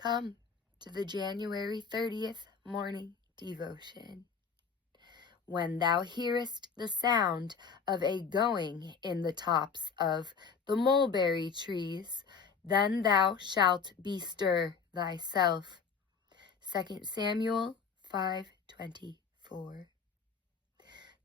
Come to the January 30th morning devotion. When thou hearest the sound of a going in the tops of the mulberry trees, then thou shalt bestir thyself. 2 Samuel 5:24.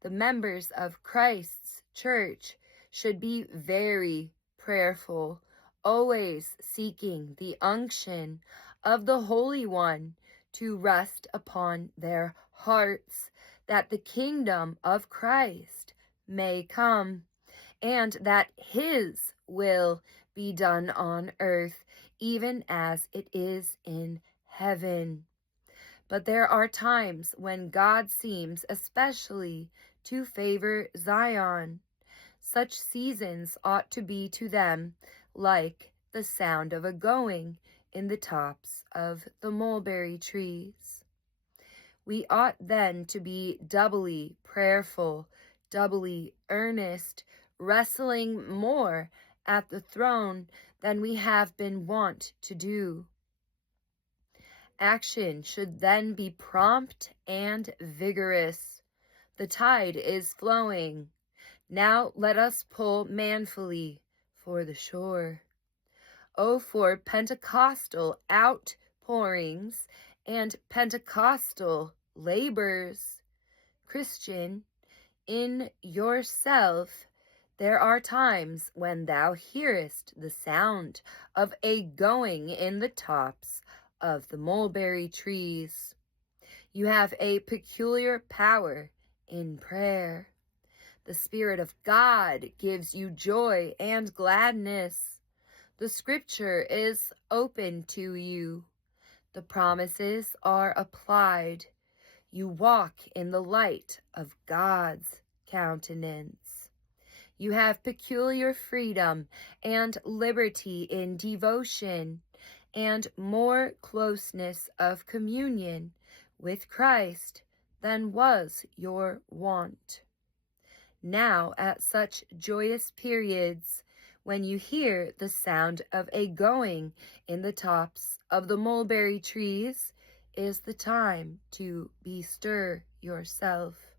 The members of Christ's church should be very prayerful, always seeking the unction of the Holy One to rest upon their hearts, that the kingdom of Christ may come, and that his will be done on earth, even as it is in heaven. But there are times when God seems especially to favor Zion. Such seasons ought to be to them like the sound of a going in the tops of the mulberry trees. We ought then to be doubly prayerful, doubly earnest, wrestling more at the throne than we have been wont to do. Action should then be prompt and vigorous. The tide is flowing. Now let us pull manfully for the shore. Oh, for Pentecostal outpourings and Pentecostal labors. Christian, in yourself there are times when thou hearest the sound of a going in the tops of the mulberry trees. You have a peculiar power in prayer. The Spirit of God gives you joy and gladness. The Scripture is open to you. The promises are applied. You walk in the light of God's countenance. You have peculiar freedom and liberty in devotion, and more closeness of communion with Christ than was your wont. Now, at such joyous periods, when you hear the sound of a going in the tops of the mulberry trees, is the time to bestir yourself.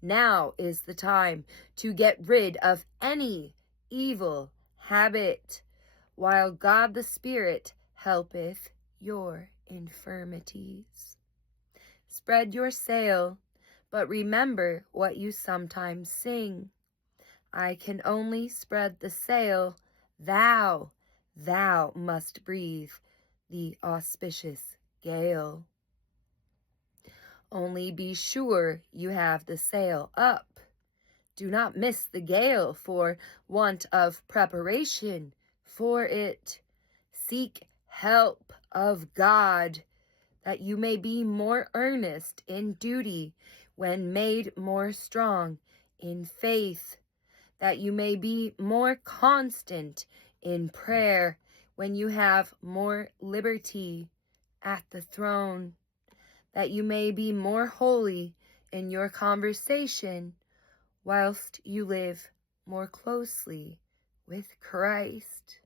Now is the time to get rid of any evil habit, while God the Spirit helpeth your infirmities. Spread your sail, but remember what you sometimes sing. I can only spread the sail, thou must breathe the auspicious gale. Only be sure you have the sail up. Do not miss the gale for want of preparation for it. Seek help of God, that you may be more earnest in duty when made more strong in faith, that you may be more constant in prayer when you have more liberty at the throne, that you may be more holy in your conversation whilst you live more closely with Christ.